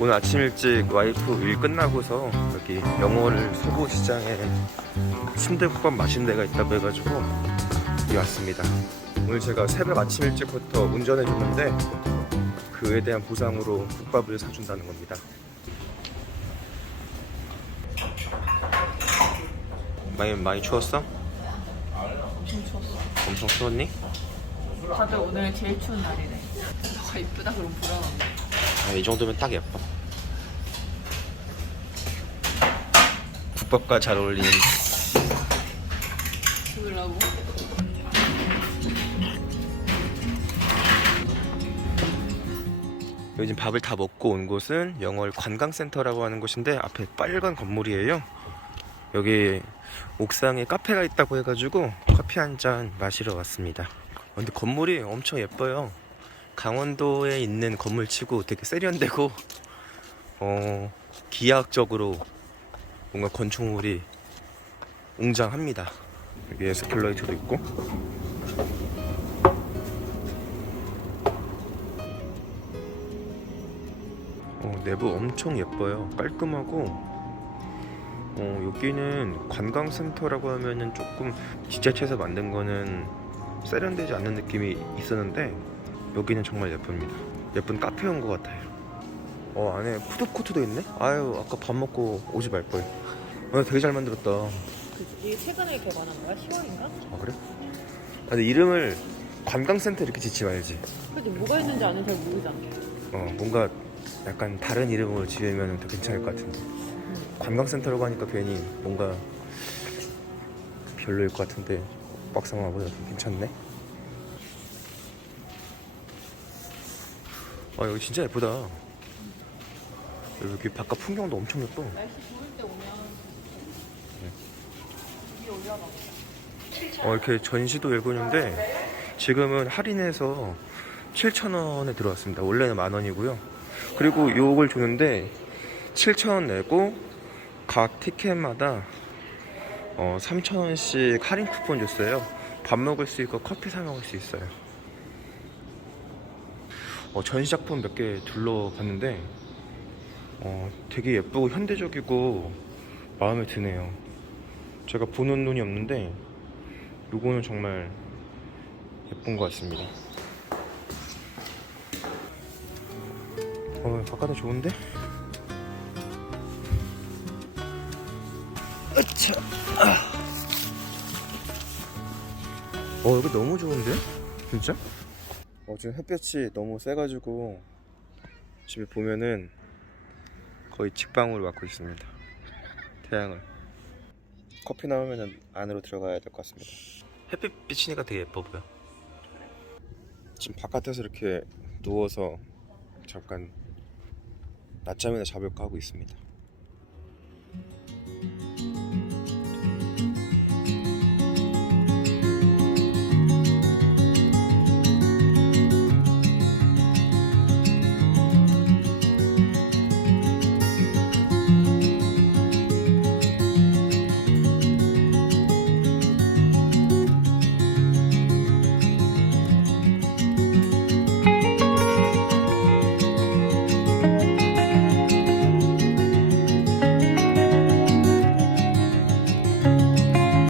오늘 아침 일찍 와이프 일 끝나고서 여기 영월 소보 시장에 순대국밥 맛있는 데가 있다고 해가지고 여기 왔습니다. 오늘 제가 새벽 아침 일찍부터 운전해 줬는데 그에 대한 보상으로 국밥을 사준다는 겁니다. 많이 많이 추웠어? 엄청 추웠어. 엄청 추웠니? 다들 오늘 제일 추운 날이네. 너가 이쁘다 그럼 부러워. 아, 이 정도면 딱 예뻐. 국밥과 잘 어울리는 죽으려고? 요즘 밥을 다 먹고 온 곳은 영월 관광센터라고 하는 곳인데 앞에 빨간 건물이에요. 여기 옥상에 카페가 있다고 해가지고 커피 한 잔 마시러 왔습니다. 어, 근데 건물이 엄청 예뻐요. 강원도에 있는 건물치고 되게 세련되고 어, 기하학적으로 뭔가 건축물이 웅장합니다. 여기 에스컬레이터도 있고 어, 내부 엄청 예뻐요. 깔끔하고 어, 여기는 관광센터라고 하면은 조금 지자체에서 만든 거는 세련되지 않는 느낌이 있었는데 여기는 정말 예쁩니다. 예쁜 카페 온 것 같아요. 어 안에 푸드코트도 있네. 아유 아까 밥 먹고 오지 말 걸. 아, 되게 잘 만들었다. 아 이게 최근에 개관한 거야? 10월인가? 그래? 아, 근데 이름을 관광센터 이렇게 짓지 말지. 근데 뭐가 있는지 아는 잘 모르잖아. 어 뭔가 약간 다른 이름으로 지으면 더 괜찮을 것 같은데. 관광센터라고 하니까 괜히 뭔가 별로일 것 같은데 막상 와보니까 좀 괜찮네. 아 여기 진짜 예쁘다. 여기 바깥 풍경도 엄청 예뻐. 날씨 좋을 때 오면 위에 올라가. 어, 이렇게 전시도 열고 있는데 지금은 할인해서 7,000원에 들어왔습니다. 원래는 만 원이고요. 그리고 요걸 주는데 7,000원 내고 각 티켓마다 어, 3,000원씩 할인 쿠폰 줬어요. 밥 먹을 수 있고 커피 사 먹을 수 있어요. 어, 전시 작품 몇 개 둘러봤는데 어, 되게 예쁘고 현대적이고 마음에 드네요. 제가 보는 눈이 없는데 요거는 정말 예쁜 것 같습니다. 어, 바깥에 좋은데? 으차. 아. 어, 여기 너무 좋은데? 진짜? 어, 지금 햇볕이 너무 세가지고 집에 보면은 거의 직방으로 맞고 있습니다. 태양을. 커피 나오면 안으로 들어가야 될 것 같습니다. 햇빛 비치니까 되게 예뻐 보여. 지금 바깥에서 이렇게 누워서 잠깐 낮잠이나 자볼까 하고 있습니다.